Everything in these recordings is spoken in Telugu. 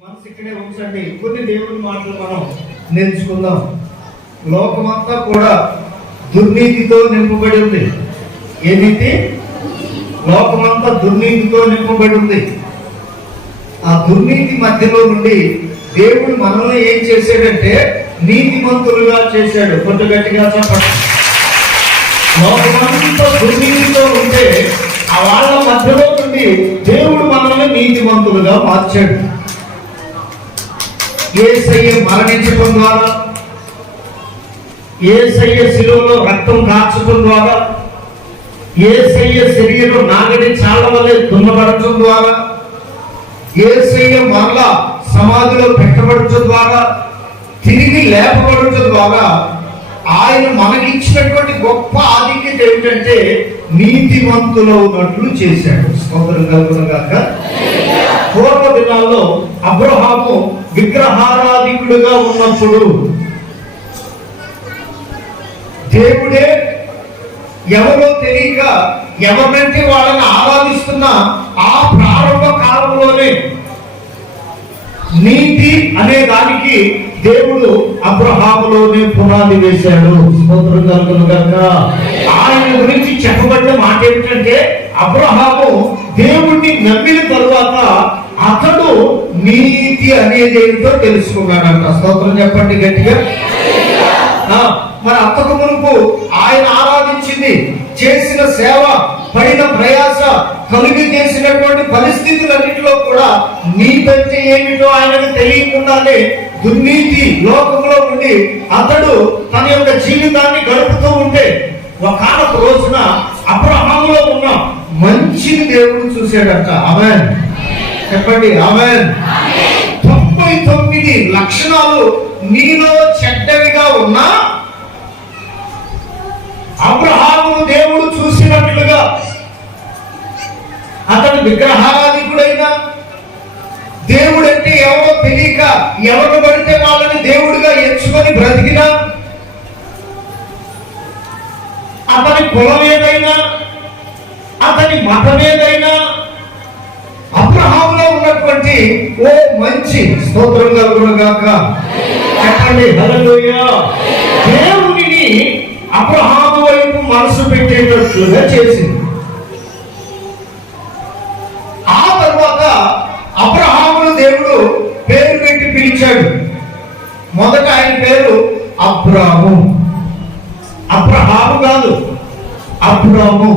మనసు ఇక్కడే ఉంచండి. కొన్ని దేవుని మాటలు మనం నేర్చుకుందాం. లోకమంతా కూడా దుర్నీతితో నింపబడి ఉంది. ఏ నీతి? లోకమంతా దుర్నీతితో నింపబడి ఉంది. ఆ దుర్నీతి మధ్యలో నుండి దేవుడు మనల్ని ఏం చేశాడంటే నీతిమంతులుగా చేశాడు. కొంత గట్టిగా చెప్పండి. లోకమంతా దుర్నీతితో ఉంటే ఆ వాళ్ళ మధ్యలో నుండి దేవుడు మనల్ని నీతిమంతులుగా మార్చాడు. యేసయ్య మరణించడం ద్వారా, యేసయ్య శిలువలో రక్తం కార్చడం ద్వారా, యేసయ్య శరీరం నాగడి చాళ్ళ వలె దున్నబడటం ద్వారా, యేసయ్య మరలా సమాధిలో పెట్టబడటం ద్వారా, తిరిగి లేపబడటం ద్వారా ఆయన మనకిచ్చినటువంటి గొప్ప ఆధిక్యత ఏమిటంటే నీతిమంతులు ఉన్నట్లు చేశాడు. స్తోత్రం కలుగును గాక. పూర్వ దినాల్లో అబ్రహాము విగ్రహారాధికుడుగా ఉన్నప్పుడు దేవుడే ఎవరో తెలియక ఎవరినంటే వాళ్ళని ఆరాధిస్తున్న ఆ ప్రారంభ కాలంలోనే నీతి అనే దానికి దేవుడు అబ్రహాములోనే పునాది వేశాడు. స్తోత్రం కలుగును గాక. ఆయన గురించి చెప్పబడిన మాట ఏమిటంటే అబ్రహాము దేవుణ్ణి నమ్మిన తరువాత అతడు నీతి అనేది ఏంటో తెలుసుకున్నాడంట. స్తోత్రం చెప్పండి గట్టిగా. మరి అంతకు మునుపు ఆయన ఆరాధించింది, చేసిన సేవ, పడిన ప్రయాస, కలుగు చేసినటువంటి పరిస్థితులన్నింటిలో కూడా నీతంటే ఏమిటో ఆయనకు తెలియకుండానే దుర్నీతి లోకంలో ఉండి అతడు తన యొక్క జీవితాన్ని గడుపుతూ ఉంటే ఒకనొక రోజున అబ్రహాములో ఉన్న మంచిని దేవుడు చూశాడట. ఆమేన్ చెప్పండి. ఆమేన్. 99 లక్షణాలు నీలో చెడ్డవిగా ఉన్నా అబ్రహామును దేవుడు చూసినట్లుగా అతడు విగ్రహారాధికుడైనా, దేవుడు అంటే ఎవరో తెలియక ఎవరు పడితే వాళ్ళని దేవుడిగా ఎంచుకొని బ్రతికినా, అతని కులం ఏదైనా, అతని మతం ఏదైనా, అబ్రహాములో ఉన్నటువంటి ఓ మంచి స్తోత్రం కలుగును గాక. చెప్పండి హల్లెలూయా. దేవునిని అబ్రహాము వైపు మనసు పెట్టేటట్లుగా చేసింది. ఆ తర్వాత అబ్రహామును దేవుడు పేరు పెట్టి పిలిచాడు. మొదట ఆయన పేరు అబ్రాము. అబ్రహాము కాదు, అబ్రాము.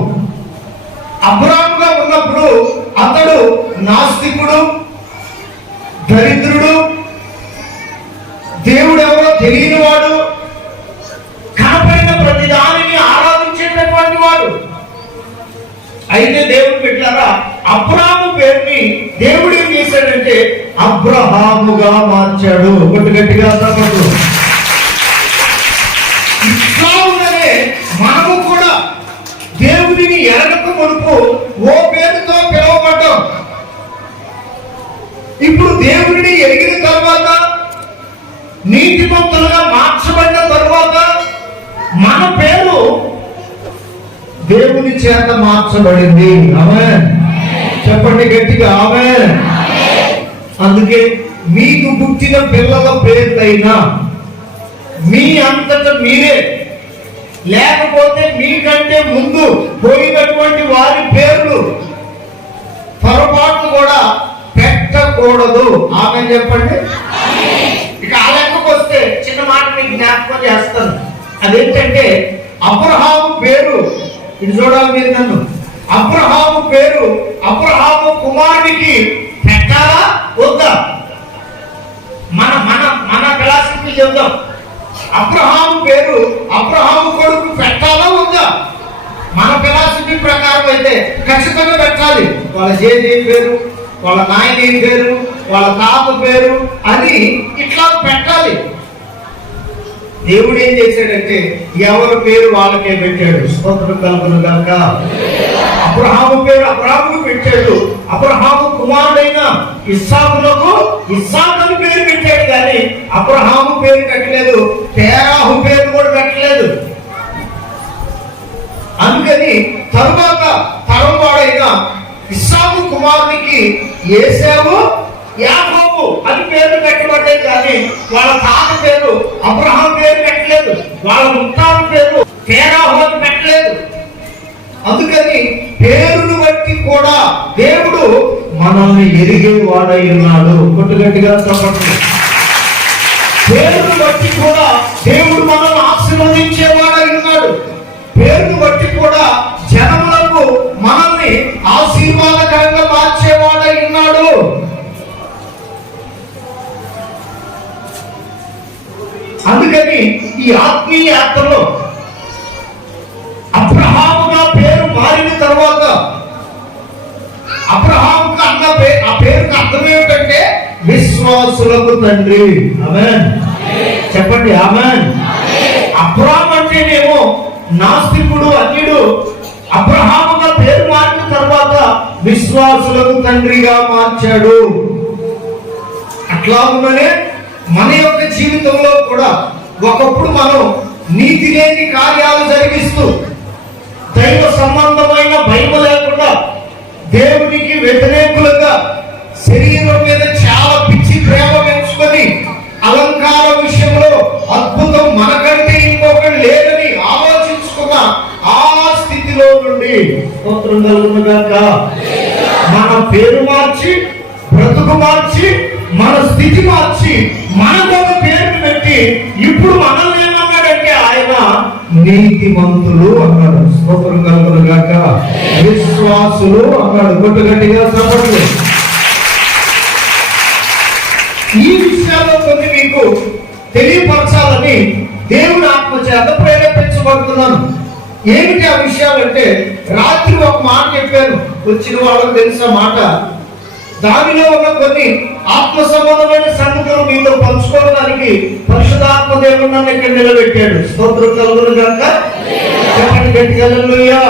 అబ్రాముగా ఉన్నప్పుడు అతడు నాస్తికుడు, దరిద్రుడు, దేవుడు ఎవరో తెలియని వాడు, కనపడిన ప్రతి దానిని ఆరాధించేటటువంటి వాడు. అయితే దేవుడు పెట్టారా అబ్రాము పేరుని దేవుడు ఏం చేశాడంటే అబ్రహాముగా మార్చాడు. ఒకటి గట్టిగా తప్పదు. ఇట్లా ఉన్నదే మనము కూడా దేవుడిని ఎరగక మునుపు ఓ పేరుతో పిలువబడ్డాం. ఇప్పుడు దేవుడిని ఎరిగిన తర్వాత, నీతిమంతులుగా మార్చబడిన తరువాత మన పేరు దేవుని చేత మార్చబడింది. ఆమేన్ చెప్పండి గట్టిగా. ఆమేన్. అందుకే మీకు పుట్టిన పిల్లల పేర్లైనా మీ అంతట మీరే, లేకపోతే మీకంటే ముందు పోయినటువంటి వారి పేర్లు పొరపాటు కూడా పెట్టకూడదు. ఆమేన్ చెప్పండి. ఇక ఆ లెక్కకు వస్తే చిన్న మాట మీకు జ్ఞాపకం చేస్తాను. అదేంటంటే అబ్రహాము పేరు, ఇది చూడాలి మీరు నన్ను, అబ్రహాము పేరు అబ్రహాము కుమారునికి పెట్టాలా వద్దా? మన మన మన ఫిలాసఫీ చెప్దాం. అబ్రహాము పేరు అబ్రహాము కొడుకు పెట్టాలా వద్దా? మన ఫిలాసఫీ ప్రకారం అయితే ఖచ్చితంగా పెట్టాలి. వాళ్ళ జేజే పేరు, వాళ్ళ నాయన పేరు, వాళ్ళ తాత పేరు అని ఇట్లా పెట్టాలి. దేవుడు ఏం చేశాడంటే ఎవరి పేరు వాళ్ళకే పెట్టాడు. స్తోత్రం కలుగును గాక. అబ్రహాము పేరు అబ్రహాముకు పెట్టాడు. అబ్రహాము కుమారుడైన ఇస్సాకులకు ఇస్సాకు అని పేరు పెట్టాడు. కానీ అబ్రహాము పేరు పెట్టలేదు, తేరాహు పేరు కూడా పెట్టలేదు. అందుకని తరువాత తరం వాడైన ఇస్సాకు కుమారునికి ఏశావు, యాకోబు అని పేరు పెట్టబడ్డేది, కానీ వాళ్ళ తాత పేరు అబ్రహాం పేరు పెట్టలేదు, వాళ్ళ ముత్తాత పేరు తేరాహు అని పెట్టలేదు. అందుకని పేరును బట్టి కూడా దేవుడు మనల్ని ఎరిగేవాడై ఉన్నాడు. కొట్టుగట్టిగా చెప్పండి. పేరును బట్టి కూడా దేవుడు మనల్ని ఆశీర్వదించేవాడై ఉన్నాడు. పేరును బట్టి కూడా జనములకు మనల్ని ఆశీర్వాదకరంగా మార్చేవాడై ఉన్నాడు. అందుకని ఈ ఆత్మీయ యాత్రలో అబ్రహాముగా పేరు మారిన తర్వాత, అబ్రహాముకు అన్న ఆ పేరుకి అర్థం ఏమిటంటే విశ్వాసులకు తండ్రి. ఆమేన్ చెప్పండి. ఆమేన్. అబ్రహాం అంటేనేమో నాస్తికుడు, అన్యుడు. అబ్రహాముగా పేరు మారిన తర్వాత విశ్వాసులకు తండ్రిగా మార్చాడు. అట్లా ఉన్ననే మన యొక్క జీవితంలో కూడా ఒకప్పుడు మనం నీతి లేని కార్యాలు జరిగిస్తూ, దైవ సంబంధమైన భయం లేకుండా, దేవునికి వ్యతిరేకులుగా శరీరం మీద చాలా పిచ్చి ప్రేమ పెంచుకొని, అలంకార విషయంలో అద్భుతం మనకంటే ఇంకొకటి లేదని ఆలోచించుకున్న ఆ స్థితిలో నుండి స్తోత్రం కలుగునుగాక మన పేరు మార్చి, బ్రతుకు మార్చి, మన స్థితి మార్చి, మనకు ఒక పేరు పెట్టి ఇప్పుడు మనల్ని ఏమన్నాడంటే ఆయన నీతిమంతులు అన్నాడు. స్తోత్రం కలుగునుగాక. విశ్వాసులు అన్నాడు. గట్టిగా చెప్పండి. ఈ విషయాల్లో కొన్ని మీకు తెలియపరచాలని దేవుని ఆత్మ చేత ప్రేరేపించబడుతున్నాను. ఏమిటి ఆ విషయాలంటే, రాత్రి ఒక మాట చెప్పాను, వచ్చిన వాళ్ళకు తెలిసిన మాట. దానిలో ఉన్న కొన్ని ఆత్మ సంబంధమైన సంగతులు మీతో పంచుకోవడానికి పరిశుద్ధాత్మ దేవుడు నన్ను ఇక్కడ నిలబెట్టాడు. స్తోత్రం కలుగునుగాక. చెప్పండి గట్టిగా హల్లెలూయా.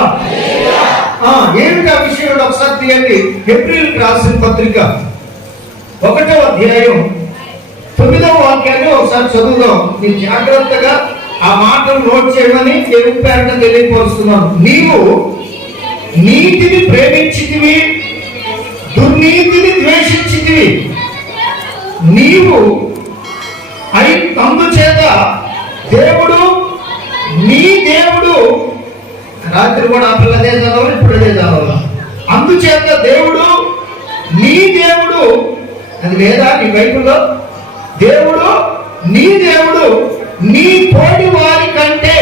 ఏమిటి ఆ విషయం ఒకసారి తీయండి. ఏప్రిల్ రాసిన పత్రిక 1వ అధ్యాయం 9వ వాక్యాన్ని ఒకసారి చదువుదాం. నేను జాగ్రత్తగా ఆ మాటను నోట్ చేయమని దేవుని పేరట తెలియపరుస్తున్నాను. నీవు నీతిని ప్రేమించితివి, దుర్నీతిని ద్వేషించితివి. నీవు అందుచేత దేవుడు నీ దేవుడు, రాత్రి కూడా ఆ పిల్లదే చదవాలి, ఇప్పుడు అదే చదవాలి. అందుచేత దేవుడు నీ దేవుడు, అది లేదా నీ బైబిల్లో, దేవుడు నీ దేవుడు నీ తోటి వారి కంటే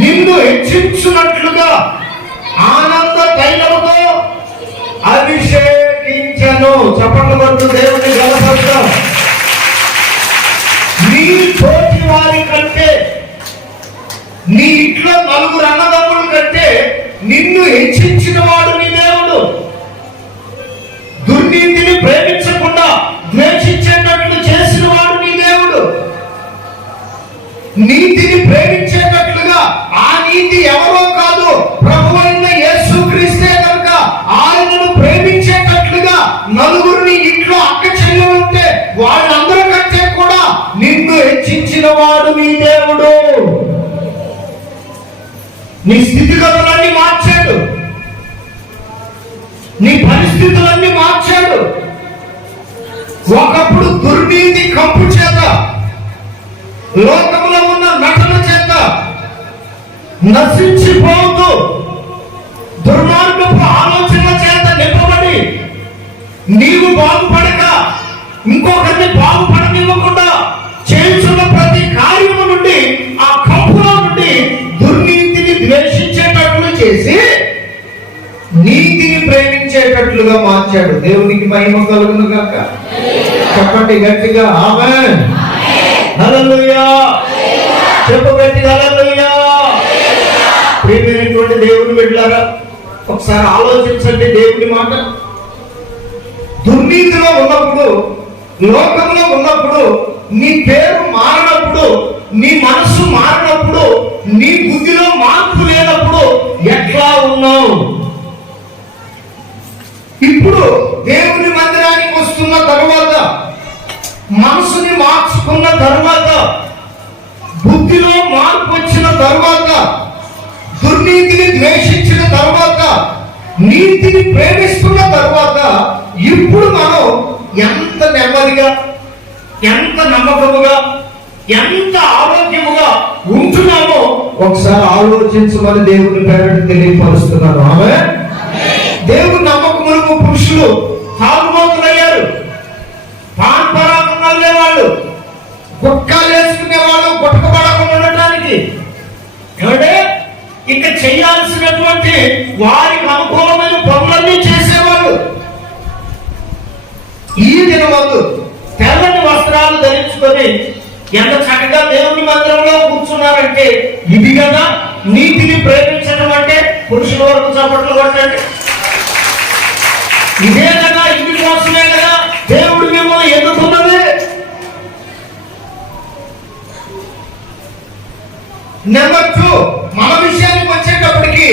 నిన్ను హెచ్చించున్నట్లుగా ఆనంద తైలముతో అభిషేకించను. చప్పట్లు కొట్టు దేవుని గలపడతాం. నీ తోటి వారి కంటే, నీ ఇంట్లో నలుగురు అన్నదమ్ముల కంటే నిన్ను హెచ్చించిన వాడు నీ దేవుడు. దుర్నీతిని ప్రేమించకుండా ద్వేషించేటట్లు చేసిన వాడు నీ దేవుడు. నీతిని ప్రేమించేటట్లుగా, ఆ నీతి ఎవరో కాదు, ప్రభువైన యేసుక్రీస్తే కనుక ఆయనను ప్రేమించేటట్లుగా నలుగురిని ఇంట్లో అక్క చెల్లెలు ఉంటే వాళ్ళందరికంటే కూడా నిన్ను హెచ్చించిన వాడు నీ దేవుడు. నీ స్థితిగతులన్నీ మార్చాడు, నీ పరిస్థితులన్నీ మార్చాడు. ఒకప్పుడు దుర్నీతి కంపు చేత, లోకంలో ఉన్న నటన చేత నశించిపోతూ, దుర్మార్గపు ఆలోచనల చేత నింపబడి, నీవు బాగుపడక ఇంకొకరిని బాగుపడనివ్వకుండా చేస్తున్న ప్రతి కార్యము నుండి, ఆ కంపులో నుండి దుర్నీతిని ద్వేషించేటట్లు చేసి నీతిని ప్రేమించేటట్లుగా మార్చాడు. దేవునికి మహిమ కలుగును గాక. చెప్పండి గట్టిగా ఆమేన్. హల్లెలూయా. చెప్పు గట్టిగా హల్లెలూయా. ప్రియమైనటువంటి దేవుని బిడ్డలారా, ఒకసారి ఆలోచించండి దేవుని మాట. దుర్నీతిలో ఉన్నప్పుడు, లోకంలో ఉన్నప్పుడు, నీ పేరు మారినప్పుడు, నీ మనసు మారినప్పుడు, నీ బుద్ధిలో మార్పు లేనప్పుడు ఎట్లా ఉన్నావు? ఇప్పుడు దేవుని మందిరానికి వస్తున్న తరువాత, మనసుని మార్చుకున్న తరువాత, బుద్ధిలో మార్పు వచ్చిన తరువాత, దుర్నీతిని ద్వేషించిన తరువాత, నీతిని ప్రేమిస్తున్న తరువాత, ఇప్పుడు మనం ఎంత ఎంత నెమ్మదిగా, ఎంత నమ్మకముగా, ఎంత ఆరోగ్యముగా ఉంటున్నామో ఒకసారి ఆలోచించమని దేవుని పేరట తెలియపరుస్తున్నాను. ఆమె దేవుని నమ్మకములకు పురుషులు తాగుబోతులయ్యారు, పాన్పరాకం వాళ్ళు, గుట్కాలు వేసుకునే వాళ్ళు, గుట్టకబడకుండా ఉండటానికి ఏమంటే ఇక చేయాల్సినటువంటి వారికి అనుకూలమైన పనులన్నీ చేసేవాళ్ళు. ఈ దినమందు తెల్లని వస్త్రాలు ధరించుకొని ఎంత చక్కగా దేవుని మందిరంలో కూర్చున్నారంటే ఇది కదా నీతిని ప్రేమించడం అంటే. పురుషుల వరకు చప్పట్లు కొట్టండి. ఇదే కదా, ఇంటి కోసమే కదా దేవుడు మిమ్మల్ని ఎన్నుకున్నది. నెంబర్ 2, మన విషయానికి వచ్చేటప్పటికి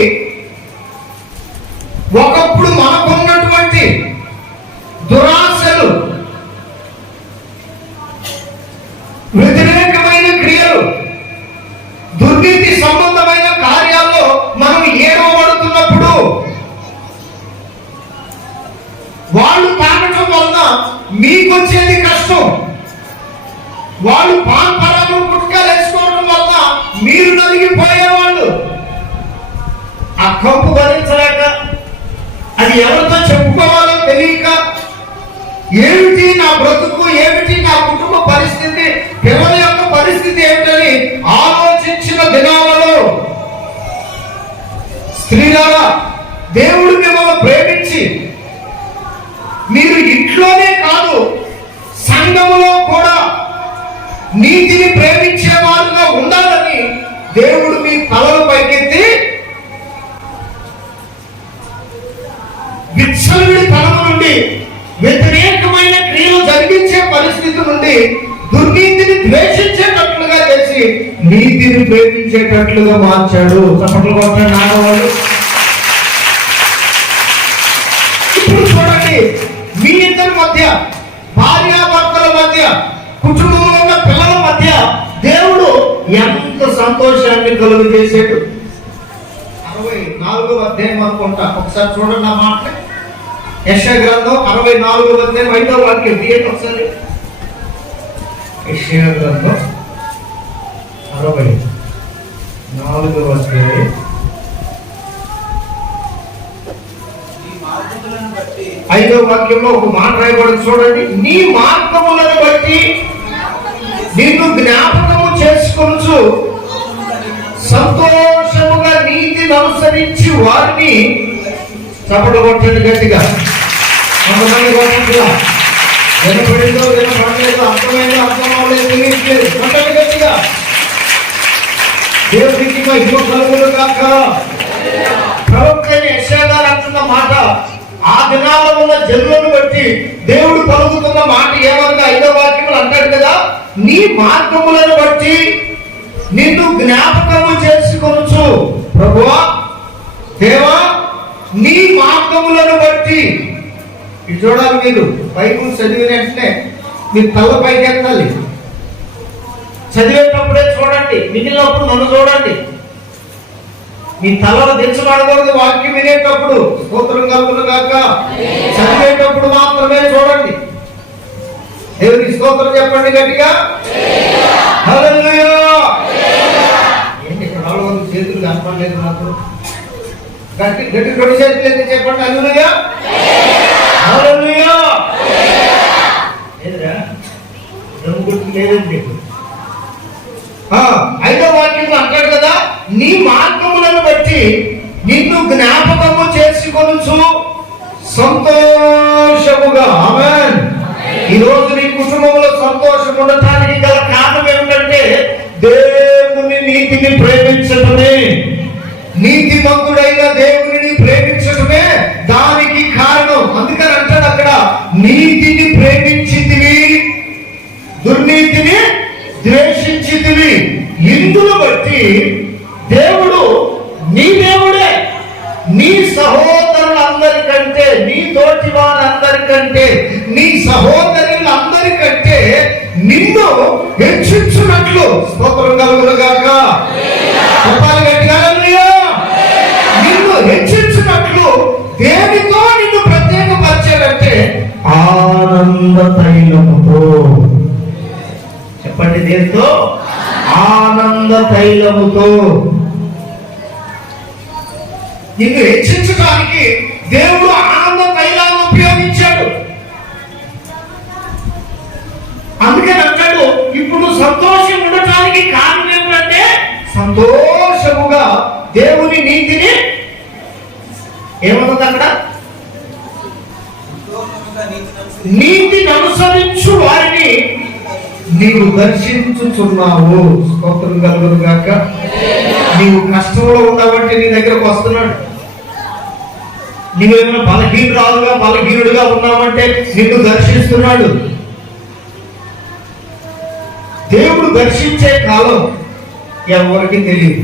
ఒకప్పుడు మనకున్నటువంటి దురాశలు, వ్యతిరేకమైన క్రియలు, దుర్నీతి సంబంధమైన కార్యాల్లో మనం ఏడవబడుతున్నప్పుడు వాళ్ళు తాగటం వలన మీకొచ్చేది కష్టం, వాళ్ళు పాన్పరాలు గుట్కాలు వేసుకోవడం వల్ల మీరు నలిగిపోయేవాళ్ళు. ఆ కంపు భరించలేక, అది ఎవరితో చెప్పుకోవాలో తెలియక, ఏమిటి నా బ్రతుకు, ఏమిటి నా కుటుంబ పరిస్థితి, పిల్లల యొక్క పరిస్థితి ఏమిటని ఆలోచించిన దినాలలో స్త్రీలారా, దేవుడు మిమ్మల్ని ప్రేమించి మీరు ఇంట్లోనే కాదు సంఘములో కూడా నీతిని ప్రేమించేవారుగా ఉండాలని దేవుడు మీ తలలు పైకెత్తి విచ్చలవిడి తలము నుండి, వ్యతిరేకమైన క్రియలు జరిగించే పరిస్థితి నుండి దుర్నీతిని ద్వేషించేటట్లుగా చేసి నీతిని ప్రేమించేటట్లుగా మార్చాడు. చప్పట్లు కొట్టండి ఆడవాళ్ళు. ఇప్పుడు చూడండి, మీ ఇద్దరి మధ్య, భార్యాభర్తల మధ్య, కుటుంబంలో ఉన్న పిల్లల మధ్య దేవుడు ఎంత సంతోషాన్ని కలుగు చేసాడు. 64వ అధ్యాయం అనుకుంటా, ఒకసారి చూడండి నా మాట. యెషయా గ్రంథం 64వ అధ్యాయం 5వ వాక్యం తీయండి ఒకసారి. యెషయా గ్రంథం 64వ అధ్యాయం 5వ వాక్యంలో ఒక మాట రాయబడి చూడండి. నీ మార్గములను బట్టి నిన్ను జ్ఞాపకము చేసుకొనుచు సంతోషముగా నీతిని అనుసరించి వారిని, చప్పట్లు కొట్టండి గట్టిగా, కొంతమంది కొట్టట్లా, వినపడిందో వినపడలేదు, అర్థమైందో అర్థం అవ్వలేదు, తెలియట్లేదు, కొట్టండి గట్టిగా. దేవునికి మహిమ కలుగును గాక. ప్రవక్త యెషయా గారు అంటున్న మాట, ఆ దినాల్లో ఉన్న జనులను బట్టి దేవుడు పలుకుతున్న మాట ఏమనగా 5వ వాక్యంలో అంటాడు కదా, నీ మార్గములను బట్టి నిన్ను జ్ఞాపకము చేసుకొనుచు. ప్రభువా, దేవా, నీ మార్గములను బట్టి. ఇది చూడాలి, మీరు బైబుల్ చదివిన వెంటనే మీరు తల పైకి ఎత్తాలి. చదివేటప్పుడే చూడండి, మిగిలినప్పుడు నన్ను చూడండి. మీ తలలో దించబడకూడదు. వాక్యం వినేటప్పుడు స్తోత్రం కలుగును గాక. చదివేటప్పుడు మాత్రమే చూడండి. దేవునికి స్తోత్రం చెప్పండి గట్టిగా. హల్లెలూయా. ఏంటి ఇక్కడ 400 చేతులు కనపడలేదు నాకు? గట్టి గట్టి 2 చేతులు ఎందుకు చెప్పండి. హల్లెలూయా, హల్లెలూయా. లేదురా, దమ్ముగుర్తు లేదండి. 5వ వాక్యంలో అంటాడు కదా, నీ మార్గములను బట్టి నిన్ను జ్ఞాపకము చేసుకొనుచు సంతోషముగా. ఆమేన్. ఈ రోజు నీ కుటుంబంలో సంతోషం ఉండటానికి గల కారణం ఏమిటంటే దేవుని నీతిని ప్రేమించడమే. నీతిమంతుడైన దేవుని ప్రేమించడమే దానికి కారణం. అందుకని అంటాడు అక్కడ, నీతిని ప్రేమించితివి, దుర్నీతిని ద్వేషించితివి. ఇందును బట్టి దేవుడు, నీ దేవుడే, నీ సహోదరులందరికంటే, నీ తోటి వారందరికంటే, నీ సహోదరులందరికంటే నిన్ను హెచ్చించున్నట్లు. స్తోత్రం కలుగును గాక. చెప్పాలి గట్టిగా. నిన్ను హెచ్చించున్నట్లు దేనితో నిన్ను ప్రత్యేకపరిచాడంటే ఆనంద తైలం. చెప్పండి, దేంతో? ఆనంద తైలముతో. నిన్ను హెచ్చించడానికి దేవుడు ఆనంద తైలాన్ని ఉపయోగించాడు. అందుకని అంటాడు, ఇప్పుడు సంతోషం ఉండటానికి కారణం ఏమిటంటే సంతోషముగా దేవుని నీతిని ఏమన్నది అక్కడ? నీతిని అనుసరించు వారిని నీవు దర్శించుచున్నావు. స్తోత్రం కలుగును గాక. నీవు కష్టంలో ఉన్నావంటే నీ దగ్గరకు వస్తున్నాడు. నీవేమైనా బలహీనుడుగా ఉన్నావంటే నిన్ను దర్శిస్తున్నాడు. దేవుడు దర్శించే కాలం ఎవరికి తెలియదు.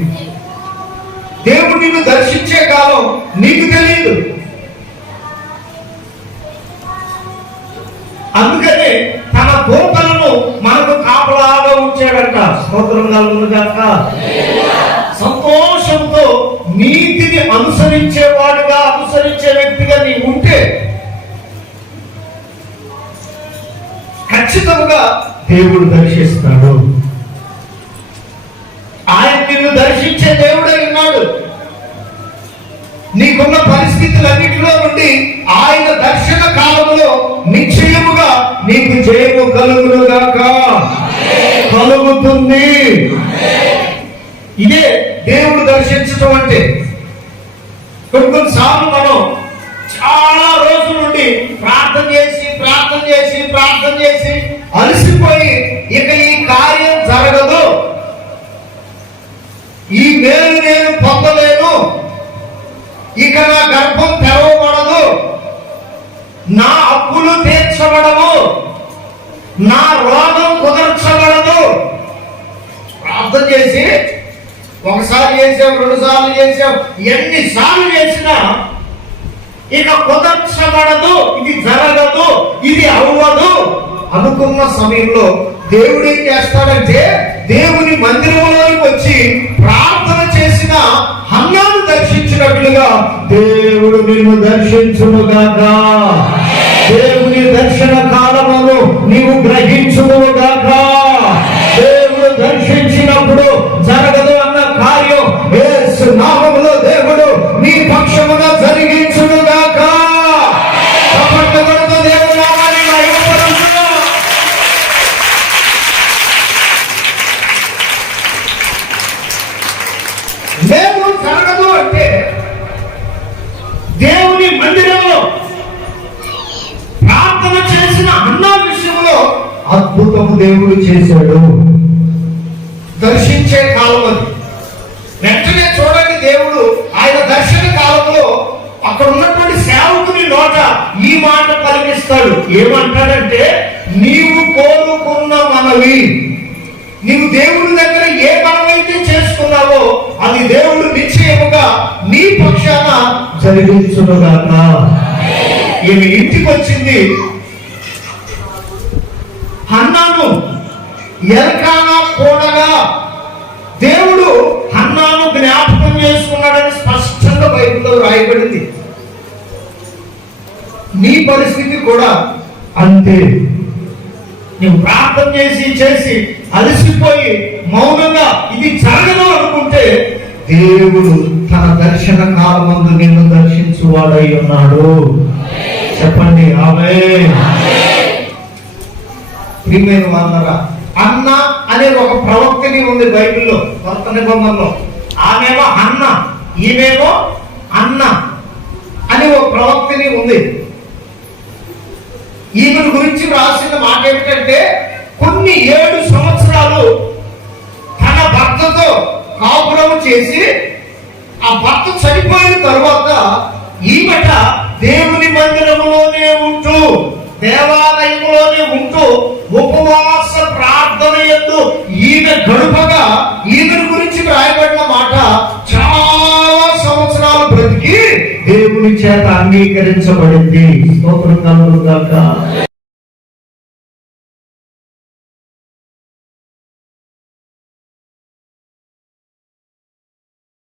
దేవుడు నిన్ను దర్శించే కాలం నీకు తెలియదు. అందుకనే తన దూతలను మనకు కాపలాగా ఉంచాడంట. స్తోత్రం కలుగును గాక. సంతోషంతో నీతిని అనుసరించేవాడుగా, అనుసరించే వ్యక్తిగా నీవు ఉంటే ఖచ్చితంగా దేవుడు దర్శిస్తాడు. ఆయన నిన్ను దర్శించే దేవుడై ఉన్నాడు. నీకున్న పరిస్థితులన్నిటిలో నుండి ఆయన దర్శన కాలంలో నిశ్చయముగా నీకు జయము కలుగునుగాక. కలుగుతుంది. ఇదే దేవుడు దర్శించటం అంటే. కొన్నిసార్లు మనం చాలా రోజుల నుండి ప్రార్థన చేసి అలసిపోయి ఇక ఈ కార్యం జరగదు, ఈ మేలు నేను పొందలేను, ఇక నా గర్భం తెరవబడదు, నా అప్పులు తీర్చబడవు, నా రోగం కుదర్చబడదు. ప్రార్థన చేసి ఒకసారి చేసాం, 2 సార్లు చేసాం, ఎన్నిసార్లు చేసినా ఇక కుదర్చబడదు, ఇది జరగదు, ఇది అవ్వదు అనుకున్న సమయంలో దేవుడు ఏం చేస్తాడంటే దేవుని మందిరంలోకి వచ్చి ప్రార్థన చేసిన హన్నాను దర్శించినట్లుగా దేవుడు నిన్ను దర్శించునుగాక. దేవుని దర్శన కాలమును నీవు గ్రహించునుగాక. దేవుడు దర్శించినప్పుడు జరగదు అన్న కార్యం యేసు నామములో దేవుడు నీ పక్షమున జరిగించునుగాక. దేవుడు నామాన్ని మహిమపరచును. లేదు జరగదు అంటే దేవుని మందిరంలో ప్రార్థన చేసిన అన్నా విషయంలో అద్భుతము దేవుడు చేశాడు. దర్శించే కాలం అది. వెంటనే చూడండి, దేవుడు ఆయన దర్శన కాలంలో అక్కడ ఉన్నటువంటి సేవకుని నోట ఈ మాట పలికిస్తాడు. ఏమంటాడంటే, నీవు కోరుకున్న మనవి, నీవు దేవుడి దగ్గర ఏ మనమైతే చేసుకున్నావో అది దేవుడు నిశ్చయముగా నీ పక్షాన జరిగించునుగాక. ఈమె ఇంటికి వచ్చింది. హన్నాను ఎల్కానా కూడగా దేవుడు హన్నాను జ్ఞాపకం చేసుకున్నాడని స్పష్టంగా బైబిల్లో రాయబడింది. నీ పరిస్థితి కూడా అంతే. నువ్వు ప్రార్థన చేసి అలసిపోయి మౌనంగా ఇది జరగదు అనుకుంటే దేవుడు తన దర్శన కాలమందు నిన్ను దర్శించువాడై ఉన్నాడు. చెప్పండి ఆమేన్. ప్రియమైన వాళ్ళరా, అన్న అనే ఒక ప్రవక్తని ఉంది బైబిల్లో, కొత్త నిబంధనలో. ఆమెమో అన్న, ఈమెమో అన్న అని ఒక ప్రవక్తని ఉంది. ఈమెను గురించి రాసిన మాట ఏమిటంటే, కొన్ని 7 సంవత్సరాలు తన భర్తతో కాపురం చేసి ఆ భర్త చనిపోయిన తరువాత ఈమెట దేవుని మందిరంలోనే ఉంటూ, దేవాలయంలోనే ఉంటూ ఉపవాస ప్రార్థన యందు ఈమె గడుపగా ఈమెను గురించి రాయబడిన మాట, చాలా సంవత్సరాలు బ్రతికి దేవుని చేత అంగీకరించబడింది. స్తోత్రం కలుగుగాక.